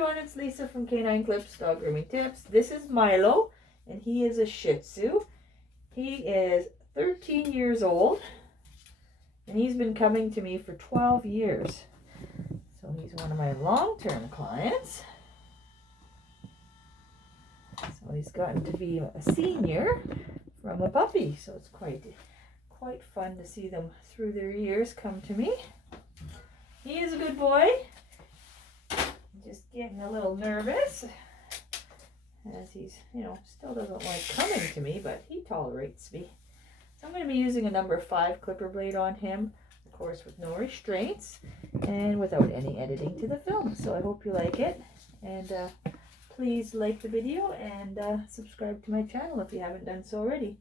everyone, it's Lisa from Canine Clips Dog Grooming Tips. This is Milo, and he is a Shih Tzu. He is 13 years old, and he's been coming to me for 12 years. So he's one of my long-term clients. So he's gotten to be a senior from a puppy, so it's quite fun to see them through their years come to me. He is a good boy. Just getting a little nervous as he's, still doesn't like coming to me, but he tolerates me. So I'm going to be using a number 5 clipper blade on him, of course with no restraints and without any editing to the film. So I hope you like it, and please like the video and subscribe to my channel if you haven't done so already.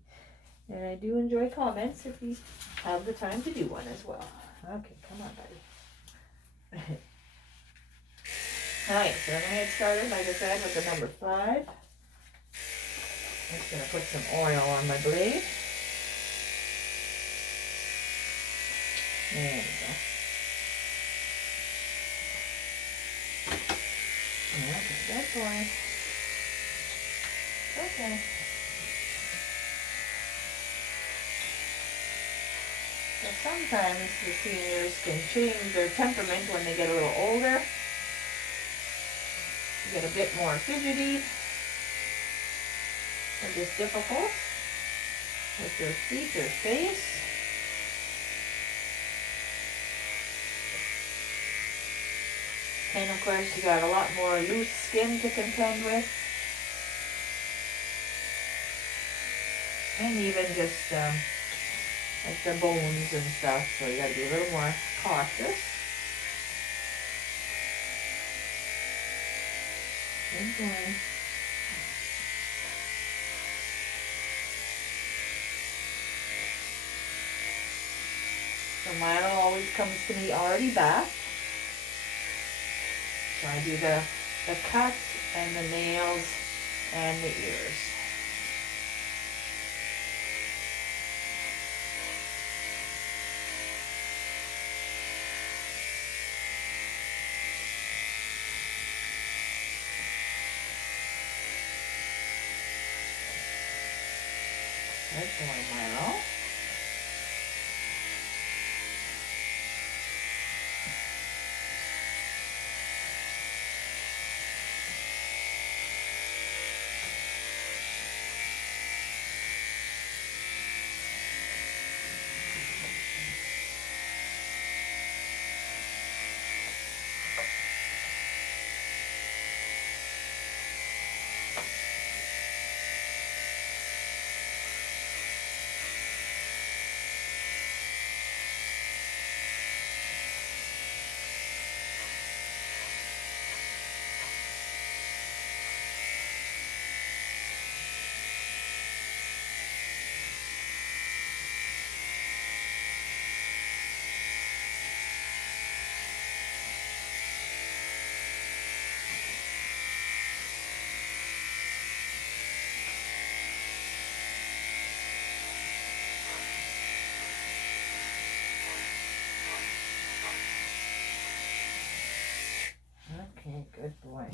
And I do enjoy comments if you have the time to do one as well. Okay, come on, buddy. Alright, so I'm going to get started, like I said, with the number 5. I'm just going to put some oil on my blade. There we go. Okay, good boy. Okay. So sometimes the seniors can change their temperament when they get a little older. Get a bit more fidgety, or just difficult with their feet or face. And of course you got a lot more loose skin to contend with. And even just like the bones and stuff, so you gotta be a little more cautious. Good boy. So Milo always comes to me already bathed. So I do the cut and the nails and the ears. Good boy, Milo. Okay, good boy.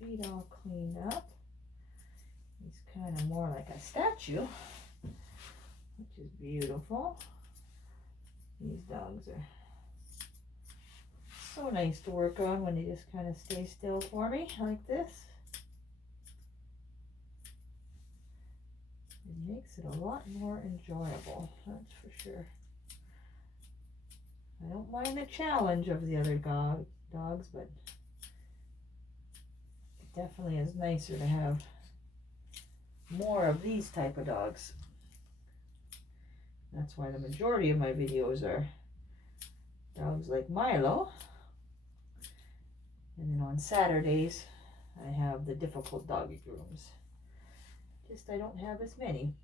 feet all cleaned up. He's kind of more like a statue, which is beautiful. These dogs are so nice to work on when they just kind of stay still for me like this. It makes it a lot more enjoyable, that's for sure. I don't mind the challenge of the other dogs, but it definitely is nicer to have more of these type of dogs. That's why the majority of my videos are dogs like Milo. And then on Saturdays, I have the difficult doggy grooms. Just I don't have as many.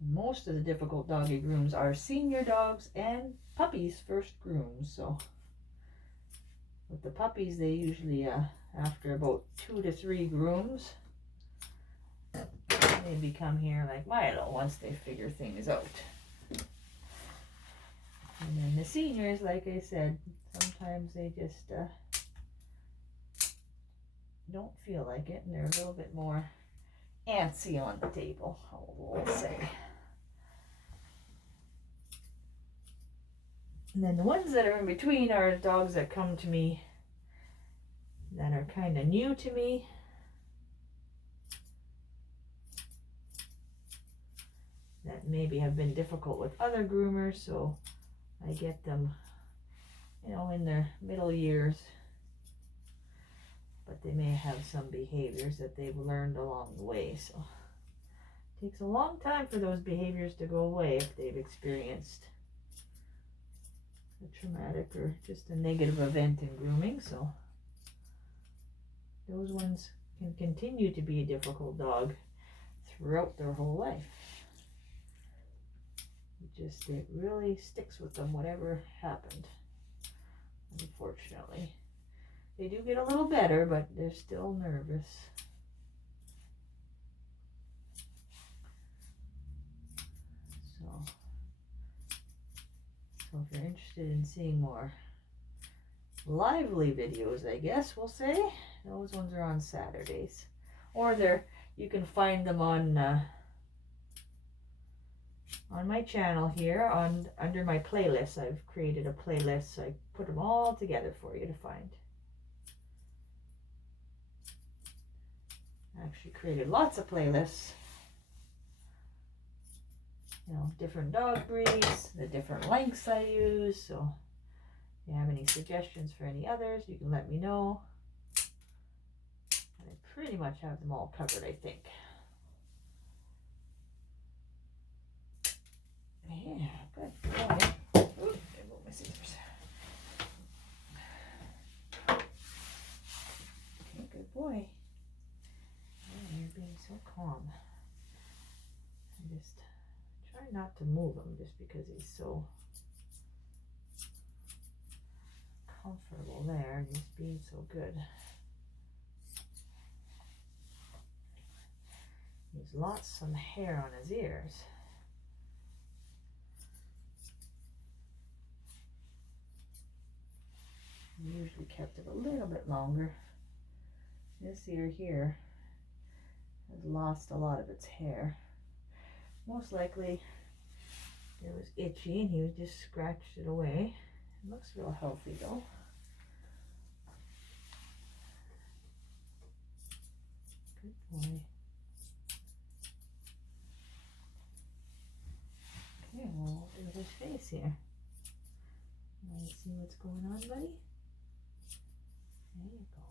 Most of the difficult doggy grooms are senior dogs and puppies first grooms. So with the puppies, they usually after about 2 to 3 grooms, they become here like Milo once they figure things out. And then the seniors, like I said, sometimes they just don't feel like it, and they're a little bit more antsy on the table, we'll say. And then the ones that are in between are dogs that come to me that are kind of new to me. That maybe have been difficult with other groomers, so I get them, you know, in their middle years. But they may have some behaviors that they've learned along the way. So it takes a long time for those behaviors to go away if they've experienced a traumatic or just a negative event in grooming. So those ones can continue to be a difficult dog throughout their whole life. It really sticks with them, whatever happened, unfortunately. They do get a little better, but they're still nervous. So if you're interested in seeing more lively videos, I guess we'll say, those ones are on Saturdays. Or you can find them on my channel here under my playlist. I've created a playlist, so I put them all together for you to find. I actually created lots of playlists, you know, different dog breeds, the different lengths I use. So if you have any suggestions for any others, you can let me know. And I pretty much have them all covered, I think. Yeah, good boy. Ooh, I moved my scissors. Okay, good boy. Oh, you're being so calm. I just try not to move him just because he's so comfortable there and he's being so good. He's some hair on his ears. Usually kept it a little bit longer. This ear here has lost a lot of its hair. Most likely it was itchy and he just scratched it away. It looks real healthy though. Good boy. Okay, well, we'll do his face here. Want to see what's going on, buddy? There you go.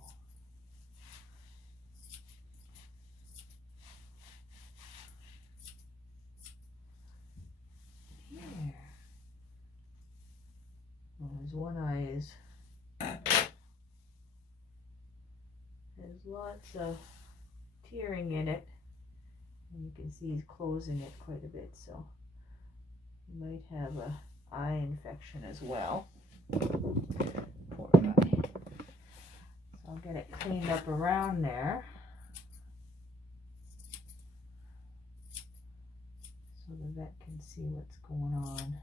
Here. Well, his one eye is there's lots of tearing in it, and you can see he's closing it quite a bit, so he might have a eye infection as well. Poor guy. So I'll get it cleaned up around there so the vet can see what's going on.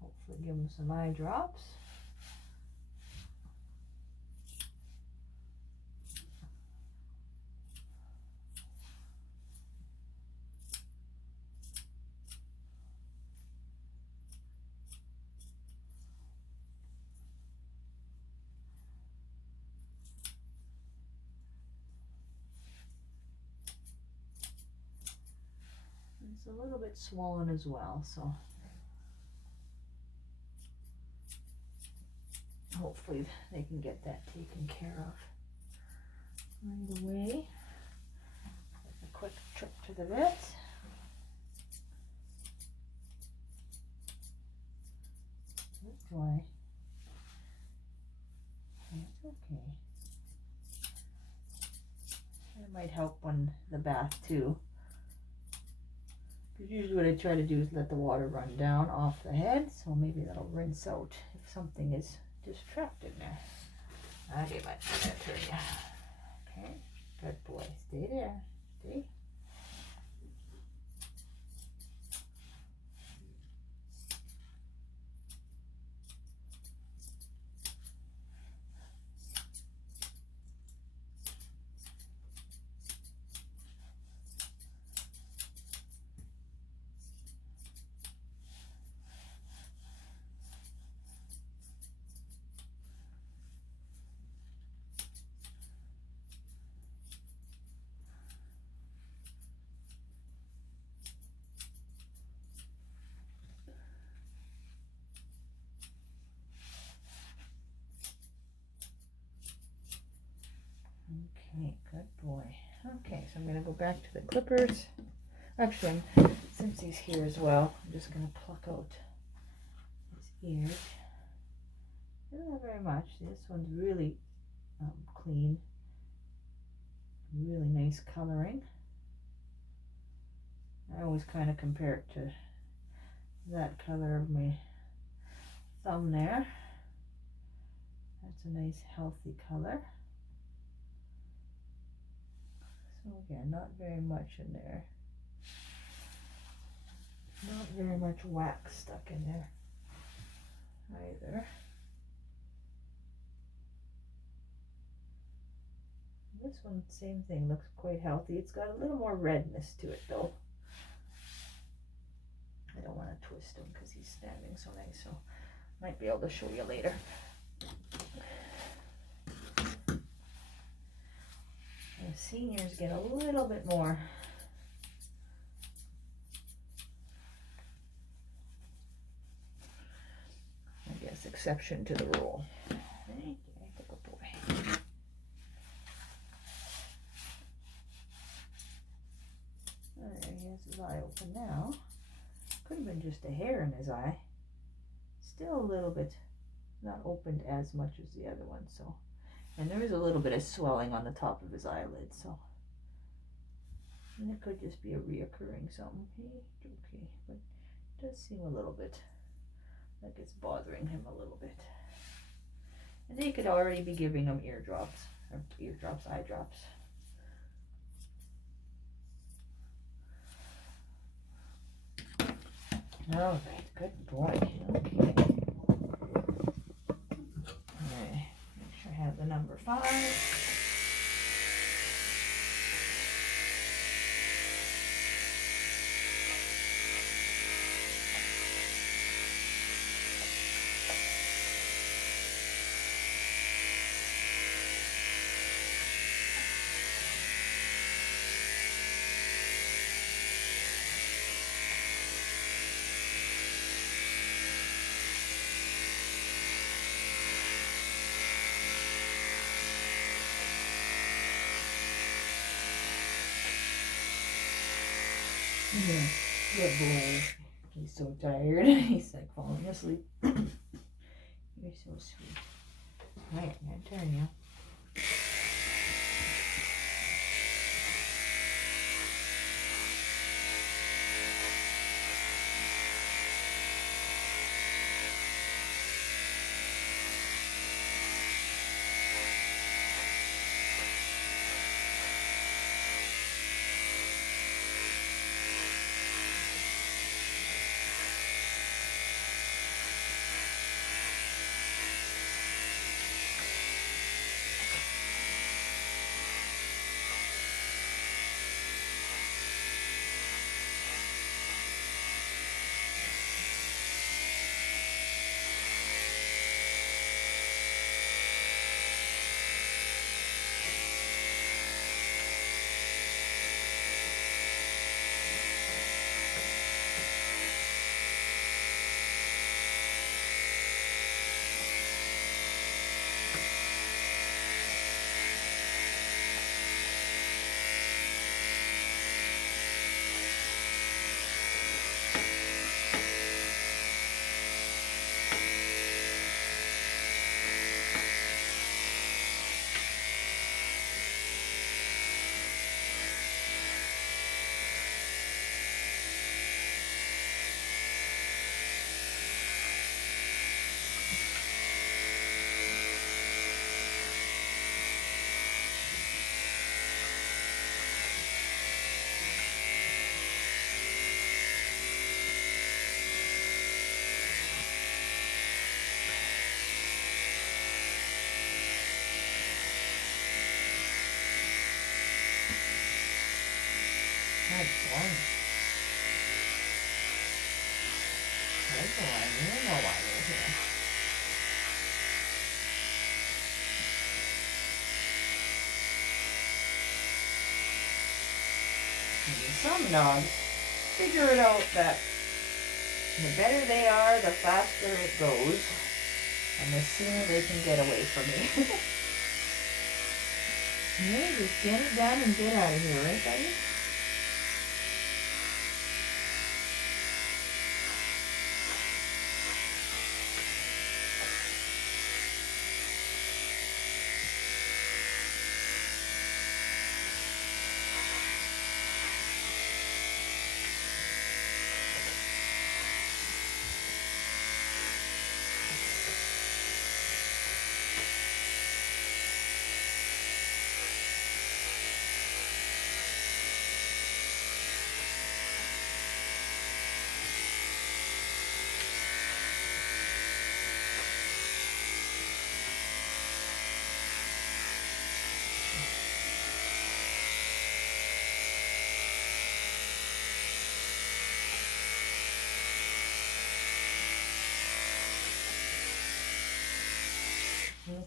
Hopefully give him some eye drops. It's a little bit swollen as well, so hopefully they can get that taken care of right away. A quick trip to the vet. Good boy. It's okay. It might help on the bath too. Because usually what I try to do is let the water run down off the head, so maybe that'll rinse out if something is just trapped in there. Okay, might turn you. Okay, good boy. Stay there. Stay. Okay, good boy. Okay, so I'm going to go back to the clippers. Actually, since he's here as well, I'm just going to pluck out his ears. Not very much. This one's really clean. Really nice coloring. I always kind of compare it to that color of my thumb there. That's a nice healthy color. So again, not very much in there. Not very much wax stuck in there either. This one, same thing, looks quite healthy. It's got a little more redness to it though. I don't want to twist him because he's standing so nice, so might be able to show you later. The seniors get a little bit more. I guess exception to the rule. Okay, good boy. There, he has his eye open now. Could have been just a hair in his eye. Still a little bit not opened as much as the other one, so. And there is a little bit of swelling on the top of his eyelid, so. And it could just be a reoccurring something. Okay, but it does seem a little bit like it's bothering him a little bit. And they could already be giving him eye drops. All right, good boy. Okay. All right, make sure I have the number 5. Yeah, good boy. He's so tired. He's like falling asleep. You're so sweet. Alright, I'm gonna turn you. boy. Good boy. You know why you're here. And some dogs figure it out that the better they are, the faster it goes, and the sooner they can get away from me. Yeah, just get it done and get out of here, right, buddy?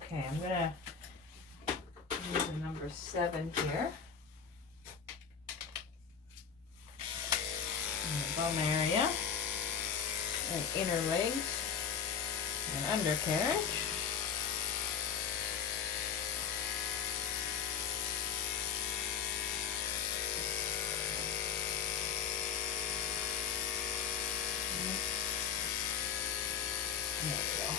Okay, I'm gonna use a number 7 here. In the bum area, and inner legs, and undercarriage. There we go.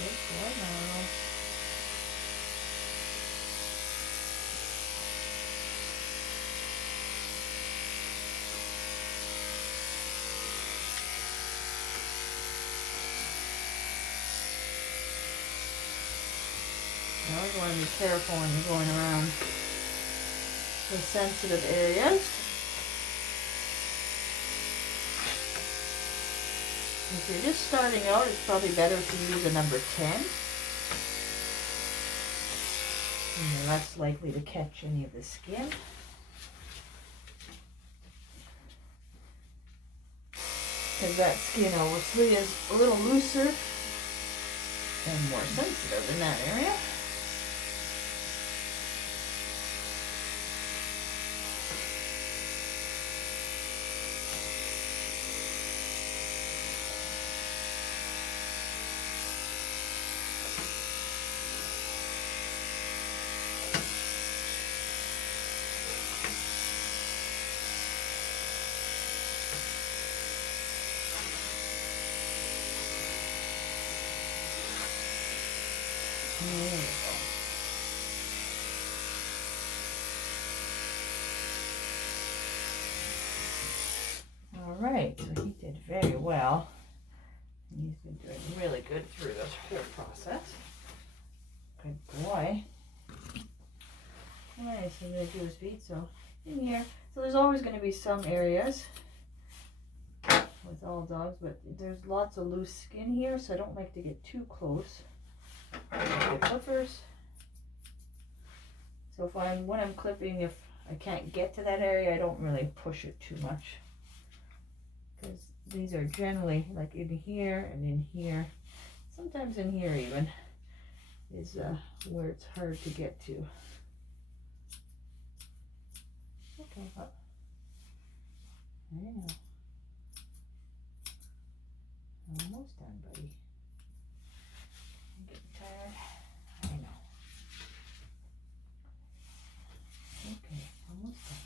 Good boy, Milo. You always want to be careful when you're going around the sensitive areas. If you're just starting out, it's probably better to use a number 10. And you're less likely to catch any of the skin. Because that skin obviously is a little looser and more sensitive in that area. There we go. All right, so he did very well. And he's been doing really good through this whole process. Good boy. All right, so I'm going to do his feet. So in here, so there's always going to be some areas with all dogs, but there's lots of loose skin here, so I don't like to get too close. The clippers. So if when I'm clipping, if I can't get to that area, I don't really push it too much, because these are generally like in here and in here, sometimes in here even is where it's hard to get to. Okay, up. I know. Almost done, buddy. I'm getting tired. I know. Okay, almost done.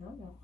No.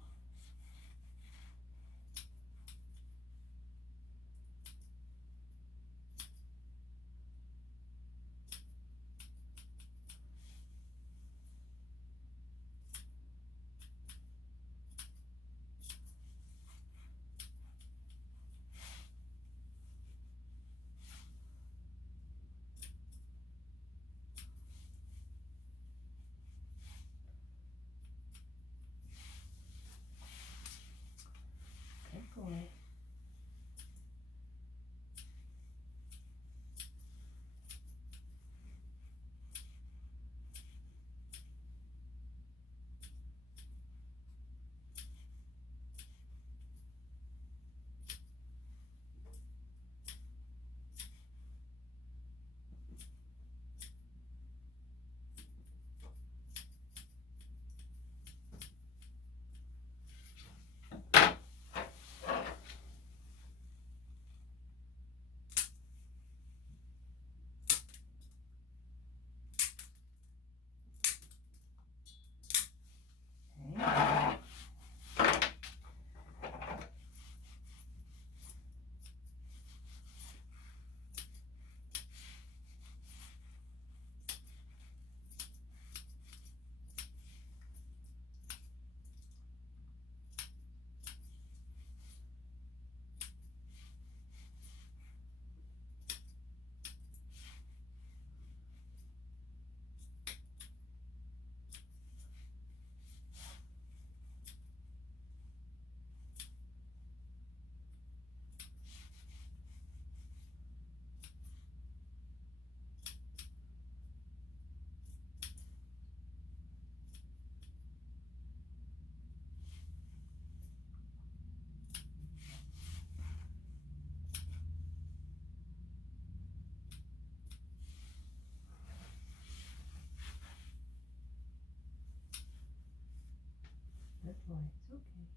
boy. It's okay.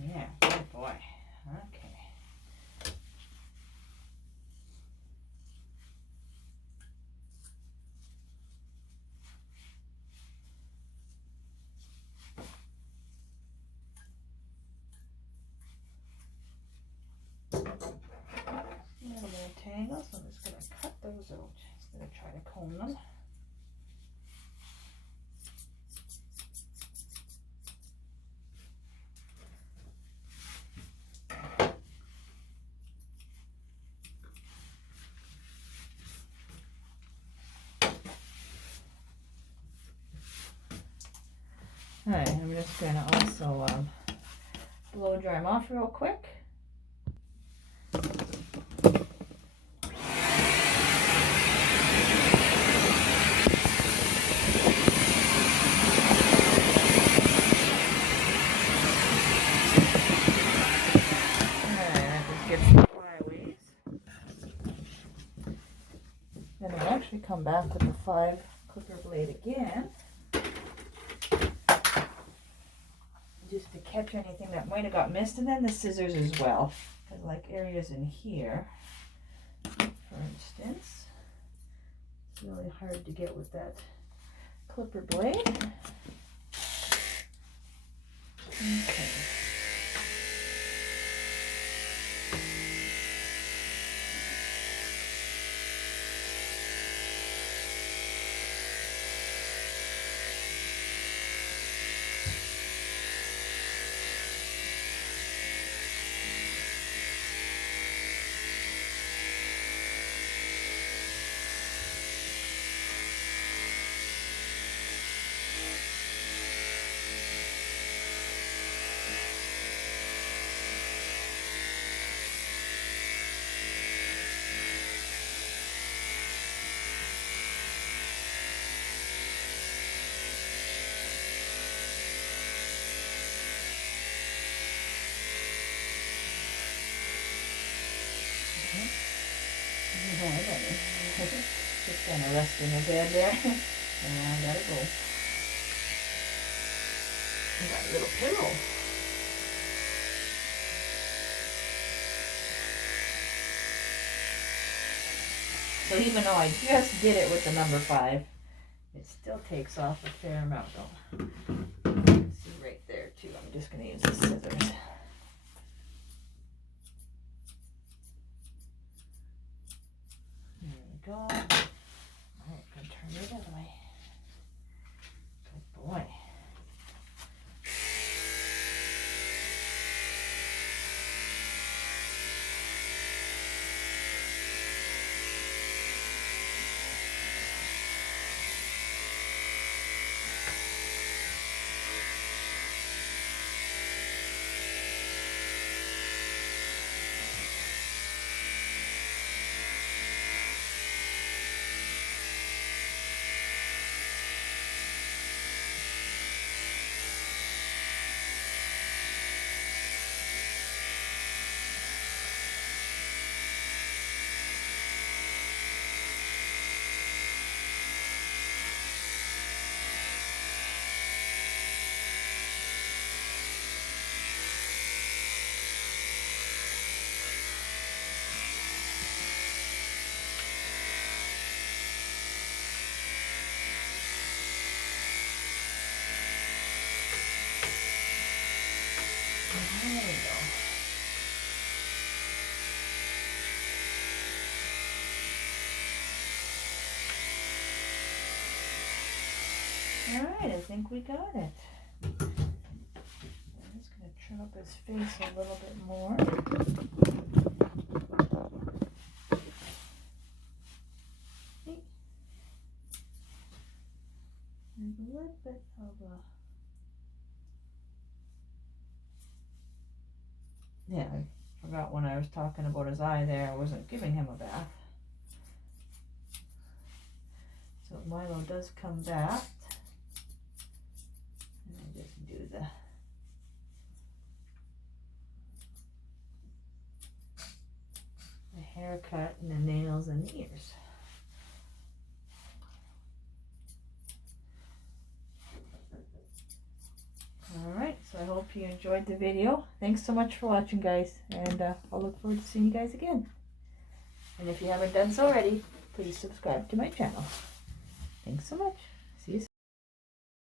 Yeah, good boy. Okay. A little bit of tangles, so I'm just going to cut those out instead of try to comb them. Alright, I'm just going to also blow dry them off real quick. Then I'll actually come back with the 5 clipper blade again, just to catch anything that might have got missed, and then the scissors as well, because like areas in here, for instance, it's really hard to get with that clipper blade. Okay. Just kind of resting his head there. And I gotta go. I got a little pillow. So even though I just did it with the number 5, it still takes off a fair amount though. You can see right there too. I'm just gonna use the scissors. There we go. Alright, gonna turn it the other way. Good boy. Alright, I think we got it. I'm just going to trim up his face a little bit more. There's a little bit of a... Yeah, I forgot when I was talking about his eye there, I wasn't giving him a bath. So Milo does come back. And I just do the haircut and the nails and the ears. Alright, so I hope you enjoyed the video. Thanks so much for watching, guys, and I'll look forward to seeing you guys again. And if you haven't done so already, please subscribe to my channel. Thanks so much.